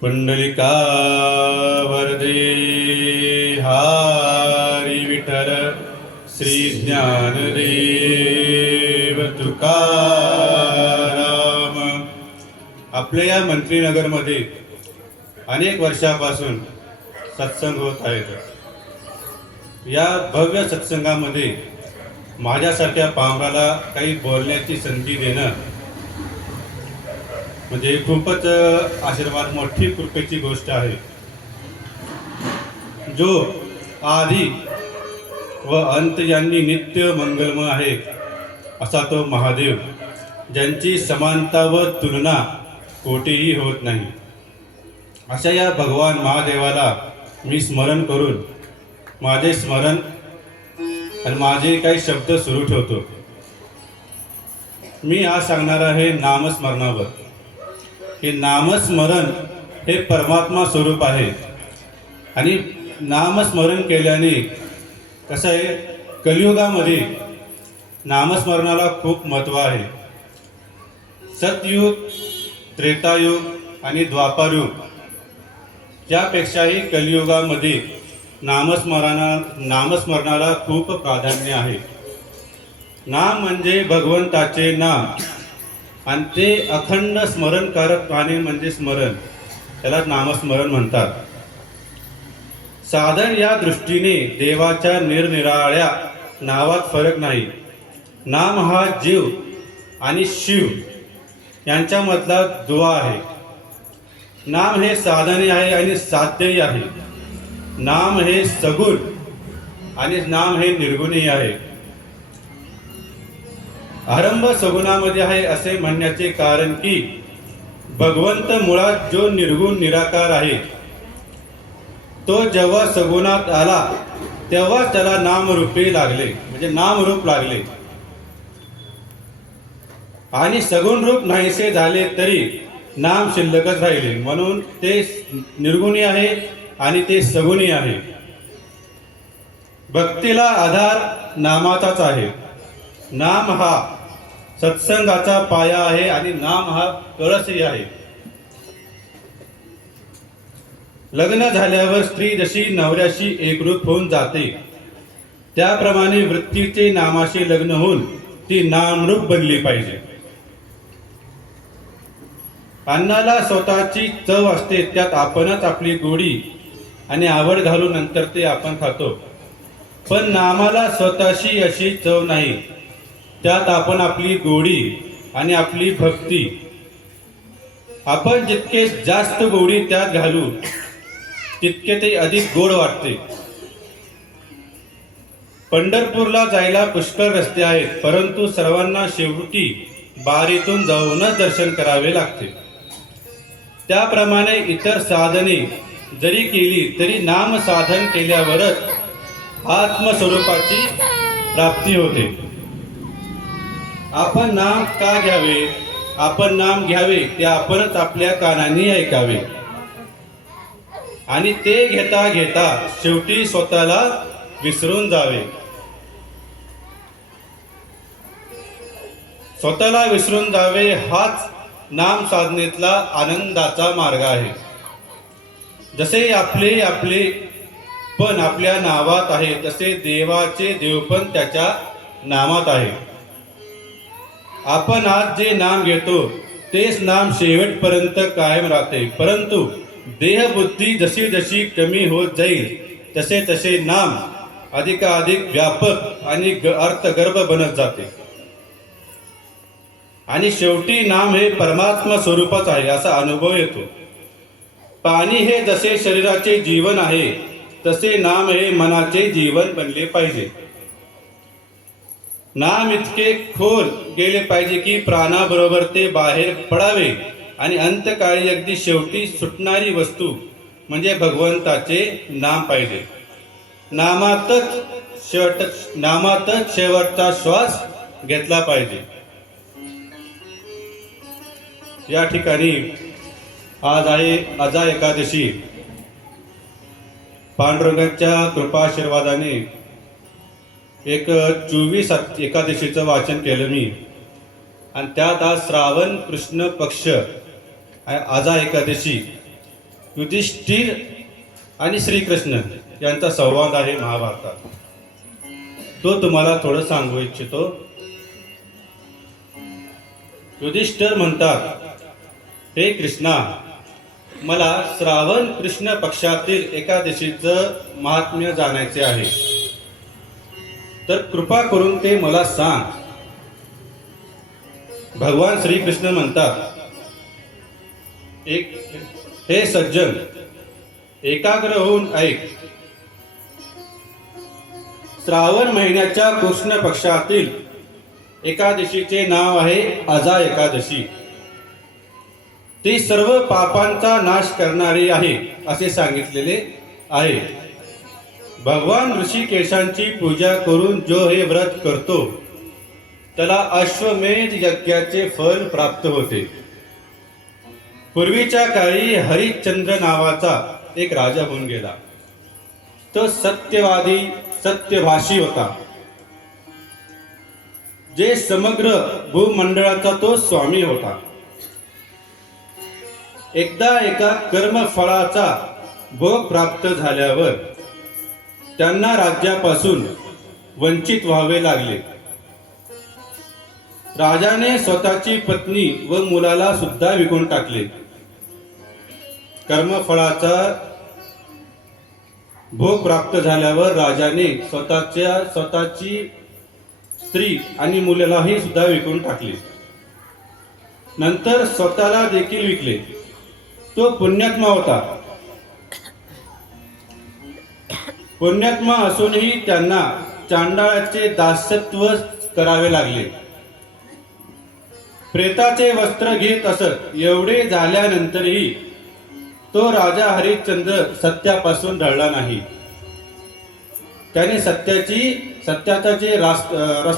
पुंडलिका वरदे हारी विठ्ठल श्री ज्ञानदेव तुकाराम. आपल्या या मंत्रीनगरमध्ये अनेक वर्षापासून सत्संग होत आहेत. या भव्य सत्संगामध्ये माझ्यासारख्या पामराला काही बोलण्याची संधी देणं म्हणजे खूपच आशीर्वाद मोठी कृपेची गोष्ट आहे. जो आधी व अंत यांनी नित्य मंगलमय आहे असा तो महादेव ज्यांची समानता व तुलना कोठेही होत नाही. अशा या भगवान महादेवाला मी स्मरण करून माझे स्मरण आणि माझे काही शब्द सुरू ठेवतो. मी आज सांगणार आहे नामस्मरणावर. हे नामस्मरण हे परमात्मा स्वरूप आहे. आणि नामस्मरण केल्याने कसं आहे कलियुगामध्ये नामस्मरणाला खूप महत्त्व आहे. सतयुग त्रेतायुग आणि द्वापारयुग यापेक्षाही कलियुगामध्ये नामस्मरणा नामस्मरणाला खूप प्राधान्य आहे. नाम म्हणजे भगवंताचे नाम. आणि ते अखंड स्मरणकारक प्राणी म्हणजे स्मरण. त्याला नामस्मरण म्हणतात. साधन या दृष्टीने देवाच्या निरनिराळ्या नावात फरक नाही. नाम हा जीव आणि शिव यांच्यामधला दुवा आहे. नाम हे साधने आहे आणि साध्यही आहे. नाम हे सगुण आणि नाम हे निर्गुणही आहे. आरंभ सगुणामध्ये आहे असे म्हणण्याचे कारण की भगवंत मुळात जो निर्गुण निराकार आहे तो जेव्हा सगुणात आला तेव्हा त्याला नामरूपे लागले म्हणजे नामरूप लागले. आणि सगुण रूप नाहीसे झाले तरी नाम शिल्लकच राहिले. म्हणून ते निर्गुणी आहे आणि ते सगुणी आहे. भक्तीला आधार नामाचाच आहे. नाम हा सत्संगाचा पाया आहे आणि नाम हा कळसही आहे. लग्न झाल्यावर स्त्री जशी नवऱ्याशी एकरूप होऊन जाते त्याप्रमाणे वृत्तीचे नामाशी लग्न होऊन ती नामरूप बनली पाहिजे. अन्नाला स्वतःची चव असते त्यात आपणच आपली गोडी आणि आवड घालून नंतर ते आपण खातो. पण नामाला स्वतःशी अशी चव नाही. त्यात आपण आपली गोडी आणि आपली भक्ती. आपण जितके जास्त गोडी त्यात घालू तितके ते अधिक गोड वाटते. पंढरपूरला जायला पुष्कळ रस्ते आहेत परंतु सर्वांना शेवटी बारीतून जाऊनच दर्शन करावे लागते. त्याप्रमाणे इतर साधने जरी केली तरी नाम साधन केल्यावरच आत्मस्वरूपाची प्राप्ती होते. आपण नाम का घ्यावे? आपण नाम घ्यावे ते आपणच आपल्या कानाने ऐकावे. आणि ते घेता घेता शेवटी स्वतःला विसरून जावे. स्वतःला विसरून जावे हाच नाम साधनेतला आनंदाचा मार्ग आहे. जसे आपले आपले पण आपल्या नावात आहे तसे देवाचे देव पण त्याच्या नामात आहे. आपण आज जे नाम घेतो तेच नाम शेवटपर्यंत कायम राहते. परंतु देहबुद्धी जशी जशी कमी होत जाईल तसे तसे नाम अधिकाधिक व्यापक आणि ग- अर्थगर्भ बनत जाते. आणि शेवटी नाम हे परमात्मा स्वरूपच आहे असा अनुभव येतो. पाणी हे जसे शरीराचे जीवन आहे तसे नाम हे मनाचे जीवन बनले पाहिजे. नाम इतके खोल गेले पाहिजे की प्राणाबरोबर ते बाहेर पडावे. आणि अंतकाळी अगदी शेवटी सुटणारी वस्तू म्हणजे भगवंताचे नाम पाहिजे. नामातच शेवट नामातच शेवटचा श्वास घेतला पाहिजे. या ठिकाणी आज आहे अजा एकादशी. पांडुरंगाच्या कृपाशीर्वादाने एक चोवीस एकादशीचं वाचन केलं मी. आणि त्यात आज श्रावण कृष्ण पक्ष आजा एकादशी युधिष्ठिर आणि श्रीकृष्ण यांचा संवाद आहे महाभारतात. तो तुम्हाला थोडं सांगू इच्छितो. युधिष्ठिर म्हणतात हे कृष्णा मला श्रावण कृष्ण पक्षातील एकादशीचं महात्म्य जाणायचे आहे. तर कृपा करून ते मला सांग. भगवान श्रीकृष्ण म्हणतात एक हे सज्जन एकाग्र होऊन ऐक. श्रावण महिन्याच्या कृष्ण पक्षातील एकादशीचे नाव आहे अजा एकादशी. ती सर्व पापांचा नाश करणारी आहे असे सांगितलेले आहे. भगवान ऋषिकेशांची पूजा करून जो हे व्रत करतो त्याला अश्वमेध यज्ञाचे फल प्राप्त होते. पूर्वीच्या काळी हरिश्चंद्र नावाचा एक राजा होऊन गेला. तो सत्यवादी सत्यभाषी होता. जे समग्र भूमंडळाचा तो स्वामी होता. एकदा एका कर्मफळाचा भोग प्राप्त झाल्यावर त्यांना राज्यापासून वंचित व्हावे लागले. राजाने स्वतःची पत्नी व मुलाला सुद्धा विकून टाकले. कर्मफळाचा भोग प्राप्त झाल्यावर राजाने स्वतःच्या स्वतःची स्त्री आणि मुलालाही सुद्धा विकून टाकले. नंतर स्वतःला देखील विकले. तो पुण्यात्मा होता. पुण्यात्मा असूनही त्यांना चांडाळाचे दासत्व करावे लागले. प्रेताचे वस्त्र घेत असत एवढे झाल्यानंतरही तो राजा हरिश्चंद्र सत्यापासून ढळला नाही. त्याने सत्याची सत्याचा जे रास-